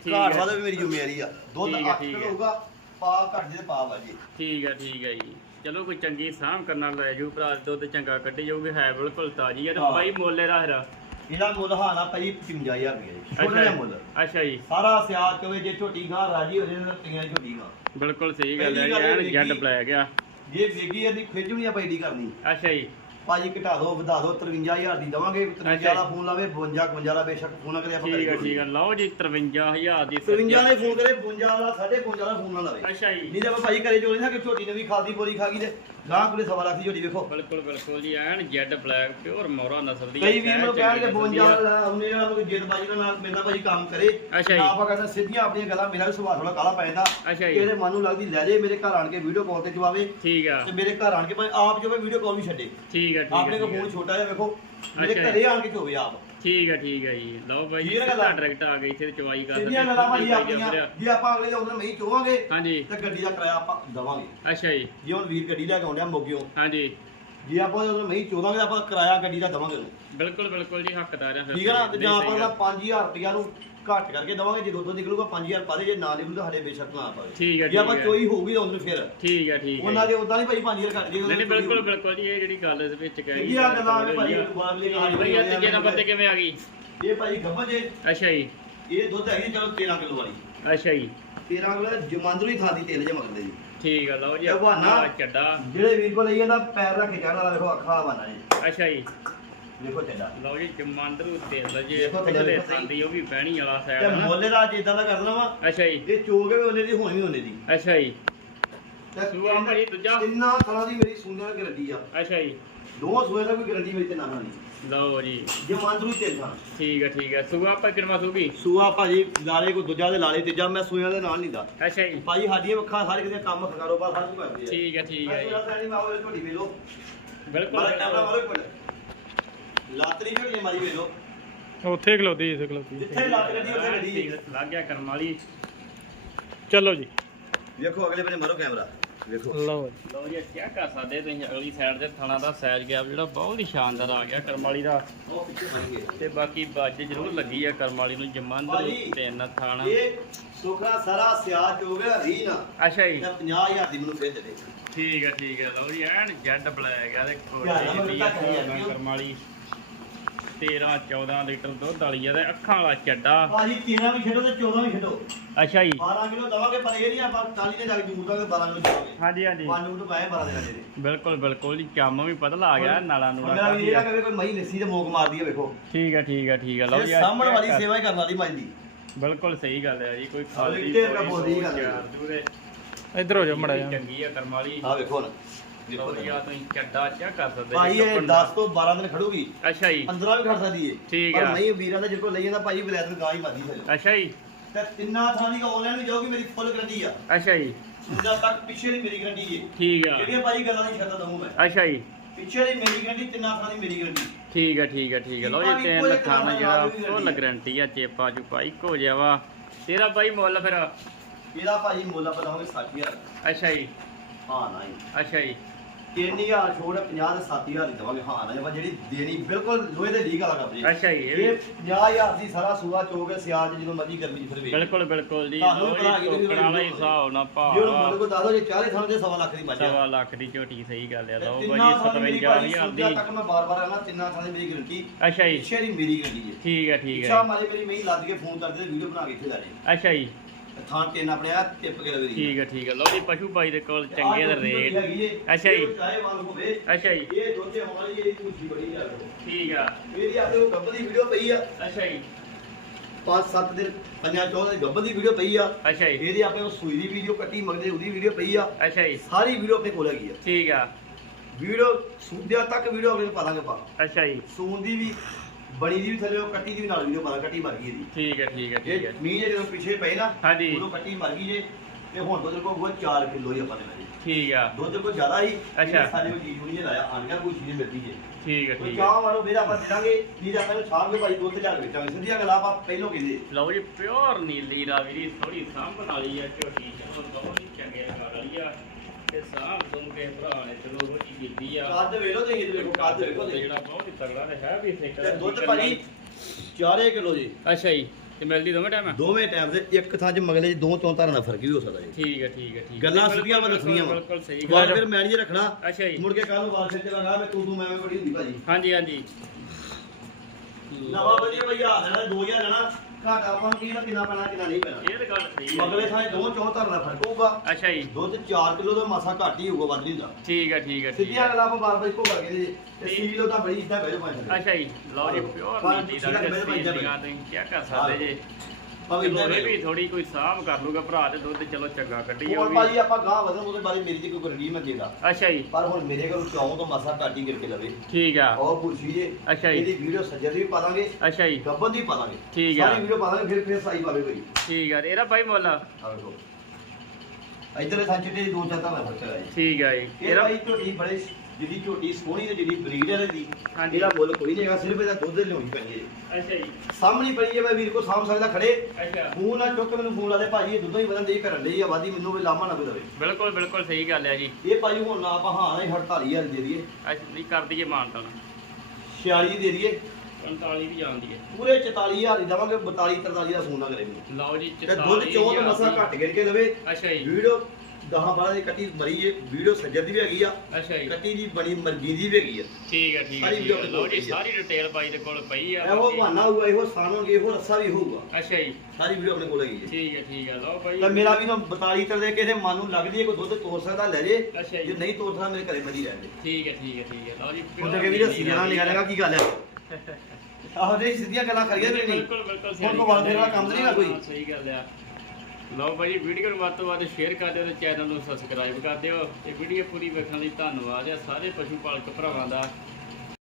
ਠੀਕ ਘਾੜ ਹੈ। ਵਾਲਾ ਵੀ ਮੇਰੀ ਜ਼ਿੰਮੇਵਾਰੀ ਆ। ਦੁੱਧ ਠੀਕ ਹੈ, 8 ਠੀਕ ਕਿਲੋ ਹੈ। ਹੋਊਗਾ ਪਾ ਘੱਟ ਜੇ ਪਾ ਵਾਜੀ ਠੀਕ ਹੈ ਠੀਕ ਹੈ ਜੀ। ਚਲੋ ਕੋਈ ਚੰਗੀ ਸਾਂਭ ਕਰਨ ਨਾਲ ਲੈ ਜੂ ਭਰਾ ਦੁੱਧ ਚੰਗਾ ਕੱਢੀ ਜਾਊਗੀ ਹੈ ਬਿਲਕੁਲ ਤਾਜ਼ੀ ਹੈ ਤੇ ਹਾਂ। ਬਾਈ ਮੋਲੇ ਦਾ ਹਰਾ ਇਹਦਾ ਮੁੱਲ ਹਾਨਾ ਭਾਈ 55000 ਰੁਪਏ ਜੀ। ਛੋਟਾ ਜਿਹਾ ਜੀ ਮੁੱਲ। ਅੱਛਾ ਜੀ। ਸਾਰਾ ਸਿਆਲ ਚੋਵੇ ਜੇ ਝੋਟੀ ਗਾਂ ਰਾਜੀ ਹੋ ਜੇ ਤਾਂ ਤੀਆਂ ਦੀ ਝੋਟੀ ਗਾਂ। ਬਿਲਕੁਲ ਸਹੀ ਗੱਲ ਹੈ ਪਹਿਲੀ ਗੱਲ ਇਹ ਐਨ ਵੇਖੀ- ਜੱਡ ਬਲੈਕ ਆ ਜੇ ਵੇਗੀ ਇਹਦੀ ਖਿੱਚ ਵੀ ਨਹੀਂ ਆਪਾਂ ਏਡੀ ਕਰਨੀ। ਅੱਛਾ ਜੀ। ਭਾਜੀ ਘਟਾ ਦਿਓ ਵਧਾ ਦਿਓ 53000 ਦੀ ਦਵਾਂਗੇ 53 ਅੱਛਾ। ਵਾਲਾ ਫੋਨ ਲਾਵੇ 52 52 ਵਾਲਾ ਬੇਸ਼ੱਕ ਫੋਨ ਨਾ ਕਰੇ ਆਪਾਂ ਠੀਕ ਹੈ ਠੀਕ ਹੈ ਲਓ ਜੀ 53000 ਦੀ 53 ਵਾਲੇ ਫੋਨ ਕਰੇ 52 ਵਾਲਾ 55 ਵਾਲਾ ਫੋਨ ਨਾ ਲਾਵੇ। ਅੱਛਾ ਜੀ। ਨਹੀਂ ਤਾਂ ਆਪਾਂ ਘਰੇ ਚੋਲੇ ਨਾ ਕਿ ਝੋਟੀ ਨੇ ਵੀ ਖਾਦੀ ਬੋਲੀ ਖਾ ਗਈ ਤੇ। ਗਾਂ ਕੋਲੇ ਸਵਾ ਲੱਖ ਦੀ ਝੋਟੀ ਵੇਖੋ। ਬਿਲਕੁਲ ਬਿਲਕੁਲ ਜੀ N Z black pure Murrah ਨਸਲ ਦੀ ਕਈ ਵੀਰ ਸ਼ਾਇਦ ਕਹਿਣਗੇ ਚੰਗੀ 52 ਨਸਲ ਦੀ ਆ। ਵਾਲਾ ਉਹਨੇ ਨਾਲ ਕੋਈ ਜਿੱਦ ਬਾਜੀ ਨਾਲ ਮੇਰਾ ਭਾਜੀ ਕੰਮ ਕਰੇ। ਨਾ ਆਪਾਂ ਕਹਿੰਦਾ ਸਿੱਧੀਆਂ ਆਪਣੀਆਂ ਗੱਲਾਂ ਮੇਰਾ ਵੀ ਸੁਭਾਅ ਥੋੜਾ ਕਾਲਾ ਪੈ ਜਾਂਦਾ। ਇਹਦੇ ਮਨ ਨੂੰ ਲੱਗਦੀ ਲੈ ਜੇ ਮੇਰੇ ਘਰ ਆਣ ਕੇ ਵੀਡੀਓ ਕਾਲ ਤੇ ਜਵਾਵੇ। ਠੀਕ ਆ। ਤੇ ਮੇਰੇ ਘਰ ਆਣ ਕੇ ਭਾਵੇਂ ਆਪ ਜੋ ਵੀਡੀਓ ਕਾਲ ਵੀ ਛੱਡੇ। ਠੀਕ ਆ ਠੀਕ ਆ ਆਪਣੇ ਕੋਲ। ਫੋਨ ਛੋਟਾ ਜਿਹਾ ਵੇਖੋ। ਮੇਰੇ ਅੱਛਾ ਜੀ। ਘਰੇ ਆਣ ਕੇ ਚੋਵੇ ਆਪ। ਠੀਕ ਆ ਠੀਕ ਆ ਜੀ। ਲਓ ਬਾਈ ਜੀ ਠੀਕ ਆ ਸਿੱਧਾ ਗੱਲ? ਡਾਇਰੈਕਟ ਆ ਗਏ ਇੱਥੇ ਤੇ ਚਵਾਈ ਕਰ ਸਿੱਧੀਆਂ ਦਿੰਦੇ, ਗੱਲਾਂ ਭਾਜੀ ਸਿੱਧੀ ਆਪਣੀਆਂ। ਵੀਰੇ। ਜੇ ਆਪਾਂ ਅਗਲੇ ਦੇ ਉਹਨਾਂ ਨਹੀਂ ਚੋਵਾਂਗੇ ਹਾਂਜੀ। ਤੇ ਗੱਡੀ ਦਾ ਕਿਰਾਇਆ ਆਪਾਂ ਦਵਾਂਗੇ। ਅੱਛਾ ਜੀ। ਜੇ ਹੁਣ ਵੀਰ ਗੱਡੀ ਲੈ ਕੇ ਆਉਂਦਿਆ ਮੋਗਿਓ ਹਾਂਜੀ। ਜੇ ਆਪਾਂ ਉਹਨਾਂ ਚੋਵਾਂਗੇ ਆਪਾਂ ਕਿਰਾਇਆ ਗੱਡੀ ਦਾ ਦਵਾਂਗੇ ਉਹਨੂੰ। ਬਿਲਕੁਲ ਬਿਲਕੁਲ ਜੀ ਹੱਕਦਾਰ ਆ ਫਿਰ ਠੀਕ ਹੈ ਨਾ? ਤੇ ਜਾਂ ਨਹੀਂ, ਆਪਾਂ ਸਹੀ ਉਹਦਾ ਆ। 5000 ਰੁਪਇਆ ਨੂੰ ਘੱਟ ਕਰਕੇ ਦਵਾਂਗੇ ਜੇ ਦੁੱਧ ਨਿਕਲੂਗਾ 5000 ਪਾ ਦੇ ਜੇ ਨਾ ਨਿਕਲੂਗਾ ਹਲੇ ਬੇਸ਼ੱਕ ਨਾ ਪਾਵੇ ਠੀਕ ਹੈ ਜੇ ਆਪਾਂ ਹੈ। ਚੋਈ ਹੋਊਗੀ ਤਾਂ ਉਹਨੂੰ ਫਿਰ। ਠੀਕ ਆ ਠੀਕ ਉਹਨਾਂ ਦੇ ਉਦਾਂ ਨਹੀਂ ਭਾਈ 5000 ਘੱਟ ਜੇ ਨਹੀਂ ਨਹੀਂ ਬਿਲਕੁਲ ਬਿਲਕੁਲ ਜੀ ਇਹ ਜਿਹੜੀ ਗੱਲ ਇਸ ਵਿੱਚ ਕਹਿ ਇਹ ਆ ਗੱਲਾਂ ਨੇ ਭਾਈ ਲਈ ਕਹਾਣੀ ਭਾਈ ਇਹ ਤੀਜੇ ਨੰਬਰ ਤੇ ਕਿਵੇਂ ਆ ਗਈ ਇਹ ਭਾਈ ਗੱਭਾ ਜੇ ਅੱਛਾ ਜੀ। ਇਹ ਦੁੱਧ ਹੈਗੀ ਚਲੋ 13 ਕਿਲੋ ਵਾਲੀ। ਅੱਛਾ ਜੀ। 13 ਕਿਲੋ ਜਮਾਂਦਰੂ ਹੀ ਥਾਦੀ ਤੇਲ ਜੇ ਮਗਦੇ ਜੀ। ਠੀਕ ਆ ਲਓ ਜੀ ਬਹਾਨਾ। ਚੱਡਾ ਜਿਹੜੇ ਵੀਰ ਕੋਲ ਲਈ ਜਾਂਦਾ ਪੈਰ ਰੱਖ ਕੇ ਚੜਨ ਵਾਲਾ ਵੇਖੋ ਅੱਖਾਂ ਵਾਲਾ ਜੀ ਅੱਛਾ ਜੀ। ਵੇਖੋ ਚੱਡਾ ਲਓ ਜੀ ਜਮਾਂਦਰੂ ਤੇਲ ਜੇ ਦੇਖੋ ਥੱਲੇ ਪਿਛਲੇ ਦੇਖੋ ਸਹੀ। ਸੰਦੀ ਉਹ ਵੀ ਬਹਿਣੀ ਵਾਲਾ ਸਾਈਡ ਤੇ ਹੈ ਨਾ। ਮੁੱਲ ਦਾ ਅੱਜ ਇਦਾਂ ਦਾ ਕਰਨਾ ਵਾ ਅੱਛਾ ਜੀ। ਇਹ ਚੋਗੇ ਵੀ ਉਹਨੇ ਦੀ ਹੋਣੀ ਵੀ ਉਹਨੇ ਦੀ। ਅੱਛਾ ਜੀ। ਤੇ ਸੂਆ ਭਾਈ ਦੂਜਾ। ਤਿੰਨਾਂ ਤਰ੍ਹਾਂ ਦੀ ਮੇਰੀ ਸੁਣਿਆ ਗਰੰਟੀ ਆ। ਅੱਛਾ ਜੀ। ਦੋ ਸੂਏ ਦਾ ਕੋਈ ਗਰੰਟੀ ਮੇਰੀ ਤੇ ਨਾ ਨਹੀਂ ਲਓ ਜੀ। ਜੇ ਮੰਦਰੂ ਤੇ ਥਾਂ ਠੀਕ ਹੈ ਠੀਕ ਹੈ ਸੂਆ ਆਪਾਂ ਕਿਨਵਾ ਸੂਗੀ? ਸੂਆ ਭਾਜੀ ਲਾਲੇ ਕੋ ਦੂਜਾ ਤੇ ਲਾਲੇ ਤੀਜਾ ਮੈਂ ਸੂਆਂ ਦੇ ਨਾਲ ਨਹੀਂ ਦਾ ਅੱਛਾ ਜੀ। ਭਾਜੀ ਸਾਡੀਆਂ ਅੱਖਾਂ ਸਾਰੇ ਕਿਤੇ ਕੰਮ ਕਾਰੋਬਾਰ ਸਭ ਕੁਝ ਕਰਦੇ ਆ। ਠੀਕ ਹੈ ਠੀਕ ਹੈ ਜੀ। ਸੂਆ ਸਾਡੀ ਮਾਵਲੇ ਝੋਟੀ ਵੇਲੋ ਬਿਲਕੁਲ। ਮਾਰਾ ਕੈਮਰਾ ਮਾਰੋ ਇੱਕ ਮਿੰਟ। ਲਾਤਰੀ ਝੋਟੀ ਮਾਰੀ ਵੇਲੋ ਉੱਥੇ ਖਲੋਦੀ ਇੱਥੇ ਖਲੋਦੀ ਜਿੱਥੇ ਲੱਤ ਗੱਡੀ ਉੱਥੇ ਗੱਡੀ ਲੱਗ ਗਿਆ ਕਰਮ ਵਾਲੀ। ਚਲੋ ਜੀ। ਵੇਖੋ ਅਗਲੇ ਬੰਨੇ ਮਾਰੋ ਕੈਮਰਾ। ਵੇਖੋ। ਲਓ ਜੀ। ਲਓ ਜੀ ਚੈੱਕ ਕਰ ਸਕਦੇ ਤੁਸੀਂ? ਅਗਲੀ ਸਾਈਡ ਦੇ ਥਾਣਾ ਦਾ ਸਾਈਜ਼ ਗਿਆ ਜਿਹੜਾ ਬਹੁਤ ਹੀ ਸ਼ਾਨਦਾਰ ਆ ਗਿਆ ਕਰਮ ਵਾਲੀ ਦਾ। ਉਹ ਪਿੱਛੇ ਬਣ ਗਏ। ਤੇ ਬਾਕੀ ਬੱਜ ਜ਼ਰੂਰ ਲੱਗੀ ਆ ਕਰਮ ਵਾਲੀ ਨੂੰ ਜਮੰਦ ਤਿੰਨ ਥਾਣਾ। ਇਹ ਸੁਖਰਾ ਸਾਰਾ ਸਿਆਜ ਹੋ ਗਿਆ ਰੀ ਨਾ ਅੱਛਾ ਜੀ। ਤੇ 50000 ਦੀ ਮੈਨੂੰ ਫੇਰ ਦੇ ਦੇ। ਠੀਕ ਹੈ ਠੀਕ ਹੈ ਲਓ ਜੀ ਐਨ ਜੈਡ ਬਲੈਕ ਆ ਤੇ ਕੋਟੀ ਮੈਨੂੰ ਦੀ ਤਾਂ ਕਹੀ ਜਾਂਦੀ ਉਹ। ਕਰਮ ਵਾਲੀ 13 14 ਲੀਟਰ ਦੁੱਧ ਵਾਲੀ ਆ ਤੇ ਅੱਖਾਂ ਵਾਲਾ ਚੱਡਾ। ਭਾਜੀ 13 ਵੀ ਛੱਡੋ ਤੇ 14 ਵੀ ਛੱਡੋ। ਅੱਛਾ ਜੀ। 12 ਕਿਲੋ ਦਵਾਂਗੇ ਪਰ ਇਹ ਨਹੀਂ ਆਪਾਂ 40 ਤੇ ਜਾ ਕੇ ਜੂਰ ਦਾਂਗੇ 12 ਕਿਲੋ ਦਵਾਂਗੇ। ਹਾਂਜੀ ਹਾਂਜੀ। ਪੰਜ ਨੂੰ ਤਾਂ ਪਾਏ 12 ਦੇ ਦੇ। ਬਿਲਕੁਲ ਬਿਲਕੁਲ ਜੀ ਚੰਮ ਵੀ ਪਤਲਾ ਆ ਗਿਆ ਨਾਲਾ ਨੂਲਾ ਮੇਰਾ ਵੀ ਇਹ ਨਾ ਆ। ਕਹੇ ਕੋਈ ਮਈ ਲੱਸੀ ਤੇ ਮੋਕ ਮਾਰਦੀ ਹੈ ਵੇਖੋ। ਠੀਕ ਹੈ ਠੀਕ ਹੈ ਠੀਕ ਹੈ ਲਓ ਜੀ ਸਾਹਮਣ ਵਾਲੀ ਸੇਵਾ ਹੀ ਕਰਨ ਵਾਲੀ ਦੀ। ਬਿਲਕੁਲ ਸਹੀ ਗੱਲ ਹੈ ਜੀ ਕੋਈ ਖਾਲੀ ਤਾਂ ਹੀ ਗੱਲ ਇੱਧਰ ਜਾ ਮੜਾ ਜਾ ਚੰਗੀ ਆ ਕਰਮ ਵਾਲੀ। ਆ ਵੇਖੋ ਨਾ ਲਓ ਵੇਖੋ ਜੀ ਆ ਤੁਸੀਂ ਚੱਡਾ ਚੈੱਕ ਕਰ ਸਕਦੇ ਭਾਈ ਇਹ ਕੱਪਣ ਦਾ। 10 ਤੋਂ 12 ਦਿਨ ਖੜੂਗੀ। ਅੱਛਾ ਜੀ। 15 ਵੀ ਖੜ ਸਕਦੀ ਏ। ਠੀਕ ਪਰ ਆ। ਮਈ ਵੀਰਾਂ ਦਾ ਜਿਹੋ ਲਈ ਜਾਂਦਾ ਭਾਈ ਬਲੈਦ ਨੂੰ ਗਾਂ ਹੀ ਮਾਦੀ ਥੱਲੇ ਅੱਛਾ ਜੀ। ਤੇ ਤਿੰਨਾਂ ਥਾਂ ਦੀ ਆਨਲਾਈਨ ਵੀ ਜਾਊਗੀ ਮੇਰੀ ਫੁੱਲ ਗਰੰਟੀ ਆ। ਅੱਛਾ ਜੀ। ਜਿੱਦਾਂ ਤੱਕ ਪਿੱਛੇ ਦੀ ਮੇਰੀ ਗਰੰਟੀ ਏ। ਠੀਕ ਆ। ਜਿਹੜੀਆਂ ਭਾਈ ਗੱਲਾਂ ਦੀ ਸ਼ਰਤ ਦਊਂ ਮੈਂ। ਅੱਛਾ ਜੀ। ਪਿੱਛੇ ਦੀ ਮੇਰੀ ਗਰੰਟੀ ਤਿੰਨਾਂ ਥਾਂ ਦੀ ਮੇਰੀ ਗਰੰਟੀ ਠੀਕ ਹੈ ਠੀਕ ਹੈ ਠੀਕ ਹੈ ਲਓ ਚੀਪਾ ਜੀ ਵੀ ਤਿੰਨ ਕੋਈ ਲੱਖਾਂ ਤਰ੍ਹਾਂ ਜਿਹੜਾ ਦਾ ਵੀ ਫੁੱਲ ਗੱਡੀ ਗਰੰਟੀ ਆ ਚੇਪਾ ਚੁਪਾ ਇੱਕੋ ਜਿਹਾ ਵਾ। ਤੇਰਾ ਬਾਈ ਮੁੱਲ ਫਿਰ? ਇਹਦਾ ਭਾਈ ਮੁੱਲ ਆਪਾਂ ਦਵਾਂਗੇ 60000 ਅੱਛਾ ਜੀ। ਹਾਂ ਨਾ ਜੀ ਅੱਛਾ ਜੀ। 3000 ਛੋੜ 50 ਤੇ 7000 ਦੀ ਦਵਾਂਗੇ। ਹਾਂ ਨਾ ਜਿਹੜੀ ਦੇਣੀ ਬਿਲਕੁਲ ਲੋਹੇ ਦੇ ਲੀਕ ਵਾਲਾ ਜੀ। ਅੱਛਾ ਜੀ ਇਹ ਵੀ ਇਹ 50000 ਦੀ ਸਾਰਾ ਸੂਆ ਚੋਕ ਸਿਆਜ ਜਦੋਂ ਮਰਜ਼ੀ ਗਰਮੀ ਚ ਫਿਰ ਵੇਚ ਬਿਲਕੁਲ ਬਿਲਕੁਲ ਜੀ। ਤੁਹਾਨੂੰ ਬਣਾ ਕੇ ਜੀ ਟੋਕਣ ਵਾਲਾ ਹਿਸਾਬ ਜੇ ਹੁਣ ਭਾਅ। ਮਨ ਕੋ ਦੱਸੋ ਜੇ 40 ਥਾਂ ਦੇ ਸਵਾ ਲੱਖ ਦੀ ਮੱਝ ਆ ਸਵਾ ਲੱਖ ਦੀ ਝੋਟੀ ਸਹੀ ਗੱਲ ਆ ਲਓ ਦੀ ਭਾਈ 57000 ਸੂਜਾ ਦੀ। ਤੱਕ ਮੈਂ ਬਾਰ-ਬਾਰ ਆਣਾ ਤਿੰਨਾਂ ਥਾਂ ਦੀ ਮੇਰੀ ਗਰੰਟੀ। ਅੱਛਾ ਜੀ। ਦੀ ਮੇਰੀ ਗਰੰਟੀ ਹੈ ਠੀਕ ਹੈ ਠੀਕ ਹੈ ਮਾਰੇ ਮੇਰੀ ਮਹੀਂ ਲੱਦ ਕੇ ਫੋਨ ਕਰਦੇ ਵੀਡੀਓ ਬਣਾ ਕੇ ਇੱਥੇ ਜਾ ਰਹੇ ਅੱਛਾ ਜੀ। ਥਾਂ ਤਿੰਨ ਆਪਣੇ ਆ ਟਿਪ ਕੇ ਲਵੇ ਠੀਕ ਹੈ ਠੀਕ ਹੈ। ਲਓ ਜੀ ਪਸ਼ੂ ਭਾਈ ਦੇ ਕੋਲ ਚੰਗੇ ਦਾ ਰੇਟ। ਅੱਛਾ ਜੀ। ਚਾਹੇ ਵਾਲ ਹੋਵੇ ਅੱਛਾ ਜੀ। ਇਹ ਦੋਤੇ ਹੋਣੀ ਇਹ ਕੁਛੀ ਬੜੀ ਗੱਲ ਹੋ ਠੀਕ ਆ। ਇਹਦੀ ਆਪੇ ਉਹ ਗੱਬ ਦੀ ਵੀਡੀਓ ਪਈ ਆ। ਅੱਛਾ ਜੀ। 5-7 ਦਿਨ ਪੰਜਾਂ ਚੌਦਾਂ ਦੀ ਗੱਬ ਦੀ ਵੀਡੀਓ ਪਈ ਆ। ਅੱਛਾ ਜੀ। ਇਹਦੀ ਆਪਣੇ ਕੋਲ ਸੂਈ ਦੀ ਵੀਡੀਓ ਕੱਟੀ ਮਗਦੇ ਉਹਦੀ ਵੀਡੀਓ ਪਈ ਆ। ਅੱਛਾ ਜੀ। ਸਾਰੀ ਵੀਡੀਓ ਆਪਣੇ ਕੋਲ ਹੈਗੀ ਆ। ਠੀਕ ਆ। ਵੀਡੀਓ ਸੂਦਿਆਂ ਤੱਕ ਵੀਡੀਓ ਅਗਲੇ ਨੂੰ ਪਾ ਦਾਂਗੇ ਆਪਾਂ। ਅੱਛਾ ਜੀ। ਸੂਨ ਦੀ ਵੀ ਬਣੀ ਦੀ ਵੀ ਥੱਲੇ ਉਹ ਕੱਟੀ ਦੀ ਵੀ ਨਾਲ ਵੀਡੀਓ ਪਾ ਦਾਂ ਕੱਟੀ ਮਰ ਗਈ ਇਹਦੀ। ਠੀਕ ਹੈ ਠੀਕ ਹੈ ਠੀਕ ਇਹ ਹੈ। ਮੀਂਹ ਜੇ ਜਦੋਂ ਪਿੱਛੇ ਪਏ ਨਾ ਹਾਂਜੀ। ਉਦੋਂ ਕੱਟੀ ਮਰ ਗਈ ਜੇ ਤੇ ਹੁਣ ਬਦਲ ਕੋ ਉਹ 4 ਕਿਲੋ ਹੀ ਆਪਾਂ ਨੇ ਲਈ ਠੀਕ ਆ। ਦੁੱਧ ਕੋ ਜ਼ਿਆਦਾ ਹੀ ਅੱਛਾ। ਸਾਡੇ ਕੋਲ ਚੀਜ਼ ਨਹੀਂ ਲਾਇਆ ਆਣ ਗਿਆ ਕੋਈ ਚੀਜ਼ ਮਿਲਦੀ ਜੇ। ਠੀਕ ਹੈ ਕੋਈ ਠੀਕ ਹੈ। ਚਾਹ ਵਾਲੋ ਮੇਰਾ ਆਪਾਂ ਦੇਣਾਂਗੇ ਨਹੀਂ ਤਾਂ ਮੈਨੂੰ ਸਾਹਬ ਕੇ ਭਾਈ ਦੁੱਧ ਲਿਆ ਕੇ ਵੇਚਾਂਗੇ। ਸਿੱਧੀਆਂ ਗੱਲਾਂ ਆਪਾਂ ਪਹਿਲੋਂ ਕਹਿੰਦੇ। ਲਓ ਜੀ ਪਿਓਰ ਨੀਲੀ ਰਾਵੀ ਥੋੜੀ ਸਾਂਭਣ ਵਾਲੀ ਆ ਝੋਟੀ ਚੰਗੇ ਘਰ ਵਾਲੀ ਆ। ਤੇ ਸਾਂਭ ਸੁਣ ਕੇ ਭਰਾ ਨੇ ਚਲੋ ਰੋਟੀ ਕੀਤੀ ਆ। ਕੱਦ ਵੇਲੋ ਤੇ ਇਹ ਵੇਖੋ ਕੱਦ ਵੇਖੋ ਤੇ ਤੇ ਜਿਹੜਾ ਬਹੁਤ ਹੀ ਤਗੜਾ ਤੇ ਹੈ ਵੀ ਸਿੱਖ ਤੇ ਦੁੱਧ ਭਾਜੀ 4 ਕਿਲੋ ਜੀ। ਅੱਛਾ ਜੀ ਤੇ ਮਿਲਦੀ ਦੋਵੇਂ ਟਾਈਮ ਦੋਵੇਂ ਟਾਈਮ ਦੇ ਇੱਕ ਥਾਂ 'ਚ ਮਗਲੇ 'ਚ ਦੋ ਚੌਂ ਧਾਰਾਂ ਦਾ ਫ਼ਰਕ ਵੀ ਹੋ ਸਕਦਾ ਜੀ। ਠੀਕ ਹੈ ਠੀਕ ਹੈ ਠੀਕ ਹੈ ਗੱਲਾਂ ਬਿਲਕੁਲ, ਸਿੱਧੀਆਂ ਮੈਂ ਦੱਸਣੀਆਂ ਵਾ। ਬਿਲਕੁਲ ਸਹੀ ਵਾਰ ਗੱਲ ਫਿਰ ਮੈਂ ਨਹੀਂ ਰੱਖਣਾ। ਅੱਛਾ ਜੀ। ਮੁੜ ਕੇ ਕੱਲ ਨੂੰ ਵਾਰ ਸਿਰ ਚਲਾਗਾ ਮੈਂ ਤੂੰ ਤੂੰ ਮੈਂ ਮੈਂ ਬੜੀ ਹੁੰਦੀ ਭਾਜੀ। ਹਾਂਜੀ ਹਾਂਜੀ। ਨਵਾਂ ਵਧੀਆ ਭਾਈ ਆ ਦੇਣਾ 2000 ਲੈਣਾ। ਘਾਟ ਆਪਾਂ ਨੂੰ ਕੀ ਨਾ ਕਿੰਨਾ ਪੈਣਾ ਕਿੰਨਾ ਨਹੀਂ ਪੈਣਾ। ਇਹ ਤਾਂ ਗੱਲ ਸਹੀ ਹੈ। ਮਗਲੇ 'ਚ ਦੋ ਚੌਂ ਧਾਰਾਂ ਦਾ ਫ਼ਰਕ ਹੋਊਗਾ। ਅੱਛਾ ਜੀ। ਦੁੱਧ 4 ਕਿਲੋ ਦਾ ਮਾਸਾ ਘੱਟ ਹੀ ਹੋਊਗਾ ਵੱਧ ਨਹੀਂ ਹੁੰਦਾ। ਠੀਕ ਹੈ ਠੀਕ ਹੈ ਠੀਕ ਸਿੱਧੀਆਂ ਹੈ। ਗੱਲਾਂ ਆਪਾਂ ਬਾਰ-ਬਾਰ ਇੱਕੋ ਕਰਕੇ ਦੇ ਤੇ ਠੀਕ। ਸੀਲ ਉਹਦਾ ਬੜੀ ਇੱਦਾਂ ਬਹਿ ਜਾ ਪੰਜ ਅੱਛਾ ਜੀ ਲਓ ਜੀ ਪਿਓਰ ਛੇ ਦਾ ਘੰਟੇ ਤੇ ਪੰਜਾਂ ਸੀਲੀਆਂ ਤੁਸੀਂ ਕੀ ਕਰ ਸਕਦੇ ਜੀ? ਭਾਵੇਂ ਹੀ ਵੀ ਥੋੜੀ ਕੋਈ ਸਾਹਬ ਕਰ ਲੂਗਾ ਭਰਾ ਤੇ ਦੁੱਧ ਚਲੋ ਚੰਗਾ ਕੱਢੀ ਉਹ ਭਾਜੀ ਆਪਾਂ ਗਾਂ ਵਧਣ ਉਹਦੇ ਬਾਰੇ ਮੇਰੀ ਜੀ ਕੋਈ ਗਰੰਟੀ ਮੈਂ ਦੇਦਾ। ਅੱਛਾ ਜੀ। ਪਰ ਹੁਣ ਮੇਰੇ ਕੋਲ ਚੌਂ ਤੋਂ ਮਸਾ ਹੀ ਕਰਕੇ ਲਵੇ। ਠੀਕ ਆ। ਔਰ ਪੁੱਛੀ ਜੇ ਅੱਛਾ ਜੀ। ਇਹਦੀ ਵੀਡੀਓ ਸੱਜਰ ਦੀ ਵੀ ਪਾ ਦਾਂਗੇ ਅੱਛਾ ਜੀ। ਗੱਬਨ ਦੀ ਪਾ ਦਾਂਗੇ। ਠੀਕ ਆ। ਸਾਰੀ ਵੀਡੀਓ ਪਾ ਦਾਂਗੇ ਫਿਰ ਫਿਰ ਸਾਈ ਪਾਵੇ ਕੋਈ। ਠੀਕ ਆ ਤੇ ਇਹਦਾ ਭਾਈ ਮੁੱਲ ਆ? ਵੇਖੋ ਇਧਰ ਸੱਚ ਤੇ ਦੋ ਤਾਂ ਹੈ ਜੀ ਠੀਕ ਆ ਜੀ। ਇਹ ਇਹਦਾ ਭਾਈ ਝੋਟੀ ਬੜੇ ਜਿਹੜੀ ਝੋਟੀ ਸੋਹਣੀ ਤੇ ਜਿਹੜੀ ਬਰੀਡ ਹੈ ਦੀ ਹਾਂਜੀ। ਇਹਦਾ ਮੁੱਲ ਕੋਈ ਨਹੀਂ ਹੈਗਾ ਸਿਰਫ ਇਹਦਾ ਦੁੱਧ ਲਿਆਉਣੀ ਪੈਣੀ ਹੈ। ਅੱਛਾ ਜੀ। ਸਾਹਮਣੀ ਪਈ ਹੈ ਮੈਂ ਵੀਰ ਕੋ ਸਾਹਮ ਸਕਦਾ ਖੜੇ। ਅੱਛਾ। ਫੋਨ ਨਾ ਚੁੱਕ ਕੇ ਮੈਨੂੰ ਫੋਨ ਲਾ ਦੇ ਭਾਜੀ ਇਹ ਦੁੱਧੋਂ ਹੀ ਵਧਣ ਦੇ ਕਰਨ ਲਈ ਆ ਵਾਦੀ ਮੈਨੂੰ ਵੀ ਲਾਮਾ ਨਾ ਕੋਈ ਦੇਵੇ। ਬਿਲਕੁਲ ਬਿਲਕੁਲ ਸਹੀ ਗੱਲ ਆ ਜੀ। ਇਹ ਭਾਜੀ ਹੁਣ ਨਾ ਆਪਾਂ ਹਾਂ ਹੀ 48000 ਦੇ ਦਈਏ। ਅੱਛਾ ਨਹੀਂ ਕਰ ਦਈਏ ਮਾਨਤਾਂ 46 ਦੇ ਦਈਏ। 45 ਵੀ ਜਾਂਦੀ ਹੈ ਪੂਰੇ 44000 ਹੀ ਦੇਵਾਂਗੇ 42 43 ਦਾ ਫੋਨ ਨਾ ਕਰੇ ਮੈਨੂੰ। ਲਓ ਜੀ ਤੇ ਦੁੱਧ ਚੋਂ ਤੋਂ ਮਸਾ ਘੱਟ ਗਿਰ ਕੇ ਲਵੇ ਅੱਛਾ ਜੀ। ਵੀਡੀਓ 10 12 ਦੀ ਕੱਟੀ ਮਰੀ ਏ ਵੀਡੀਓ ਸੱਜਰ ਦੀ ਵੀ ਹੈਗੀ ਆ ਅੱਛਾ ਜੀ। ਕੱਟੀ ਦੀ ਬਣੀ ਮਰਗੀ ਦੀ ਵੀ ਹੈਗੀ ਆ। ਠੀਕ ਹੈ ਠੀਕ ਹੈ ਸਾਰੀ ਠੀਕ ਹੈ। video ਲਓ ਜੀ ਪਈ ਆ। ਸਾਰੀ ਡਿਟੇਲ ਬਾਈ ਦੇ ਕੋਲ ਪਈ ਆ। ਇਹੋ ਬਹਾਨਾ ਹੋਊਗਾ ਇਹੋ ਸਾਨੋਗੇ ਇਹੋ ਰੱਸਾ ਵੀ ਹੋਊਗਾ। ਅੱਛਾ ਜੀ। ਸਾਰੀ ਵੀਡੀਓ ਆਪਣੇ ਕੋਲ ਹੈਗੀ ਠੀਕ ਹੈ ਠੀਕ ਹੈ ਲਓ ਬਾਈ। ਤਾਂ ਮੇਰਾ ਵੀ ਨਾ 42 ਤਰ ਦੇ ਕਿਸੇ ਮਨ ਨੂੰ ਲੱਗਦੀ ਹੈ ਕੋਈ ਦੁੱਧ ਤੋੜ ਸਕਦਾ ਲੈ ਜੇ। ਅੱਛਾ ਜੀ। ਜੇ ਨਹੀਂ ਤੋੜ ਸਕਦਾ ਮੇਰੇ ਘਰੇ ਮਰੀ ਰਹਿਣ ਦੇ ਠੀਕ ਹੈ ਠੀਕ ਹੈ ਠੀਕ ਹੈ ਲਓ ਜੀ ਹੁਣ ਤਾਂ ਕਿ ਵੀਡੀਓ ਸੀਨਾ ਨਿਕਲ ਲਗਾ ਕੀ ਗੱਲ ਹੈ ਆਹੋ ਜੀ ਸਿੱਧੀਆਂ ਗੱਲਾਂ ਕਰੀਏ ਤੇ ਨਹੀਂ। ਬਿਲਕੁਲ ਬਿਲਕੁਲ ਹੁਣ ਤੋਂ ਬਾਅਦ ਮੇਰਾ ਕੰਮ ਨਹੀਂ ਨਾ ਕੋਈ। ਸਹੀ ਗੱਲ ਆ। ਲਓ ਬਾਈ ਵੀਡੀਓ ਨੂੰ ਵੱਧ ਤੋਂ ਵੱਧ ਸ਼ੇਅਰ ਕਰ ਦਿਓ ਤੇ ਚੈਨਲ ਨੂੰ ਸਬਸਕ੍ਰਾਈਬ ਕਰ ਦਿਓ। ਤੇ ਵੀਡੀਓ ਪੂਰੀ ਵੇਖਣ ਲਈ ਧੰਨਵਾਦ ਆ। ਸਾਰੇ ਪਸ਼ੂ ਪਾਲਕ ਭਰਾਵਾਂ ਦਾ